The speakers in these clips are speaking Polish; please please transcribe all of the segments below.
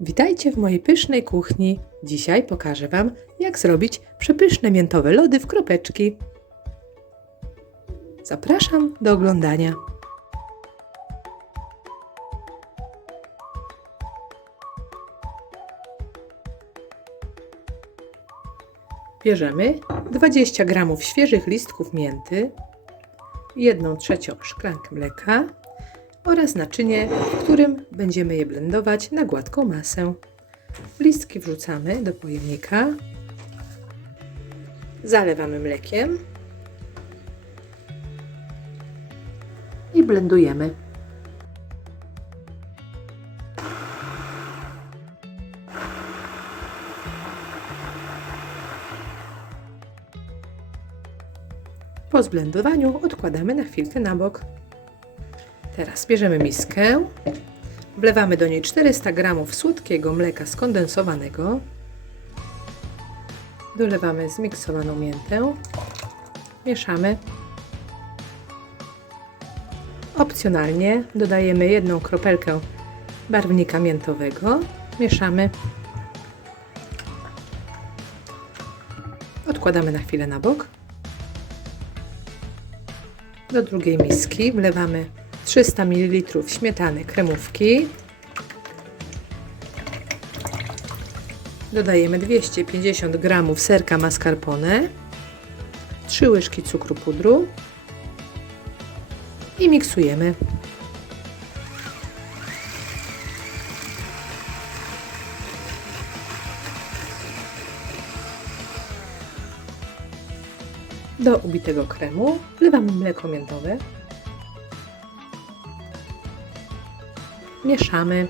Witajcie w mojej pysznej kuchni. Dzisiaj pokażę Wam, jak zrobić przepyszne miętowe lody w kropeczki. Zapraszam do oglądania. Bierzemy 20 g świeżych listków mięty, 1 trzecią szklankę mleka oraz naczynie, w którym będziemy je blendować na gładką masę. Listki wrzucamy do pojemnika, zalewamy mlekiem i blendujemy. Po zblendowaniu odkładamy na chwilkę na bok. Teraz bierzemy miskę, wlewamy do niej 400 g słodkiego mleka skondensowanego, dolewamy zmiksowaną miętę, mieszamy. Opcjonalnie dodajemy jedną kropelkę barwnika miętowego, mieszamy. Odkładamy na chwilę na bok. Do drugiej miski wlewamy 300 ml śmietany kremówki. Dodajemy 250 g serka mascarpone, 3 łyżki cukru pudru i miksujemy. Do ubitego kremu wlewamy mleko miętowe. Mieszamy.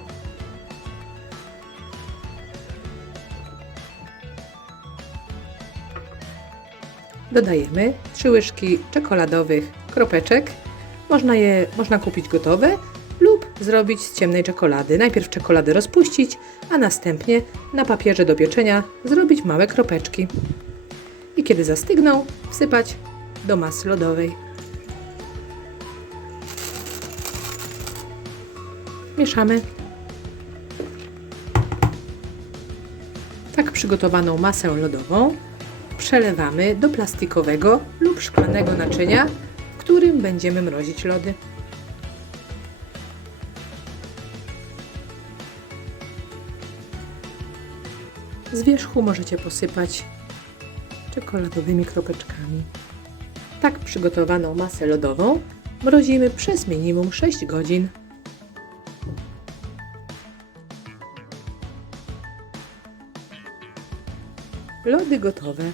Dodajemy 3 łyżki czekoladowych kropeczek. Można je można kupić gotowe lub zrobić z ciemnej czekolady. Najpierw czekoladę rozpuścić, a następnie na papierze do pieczenia zrobić małe kropeczki. I kiedy zastygną, wsypać do masy lodowej. Mieszamy. Tak przygotowaną masę lodową przelewamy do plastikowego lub szklanego naczynia, w którym będziemy mrozić lody. Z wierzchu możecie posypać czekoladowymi kropeczkami. Tak przygotowaną masę lodową mrozimy przez minimum 6 godzin. Lody gotowe.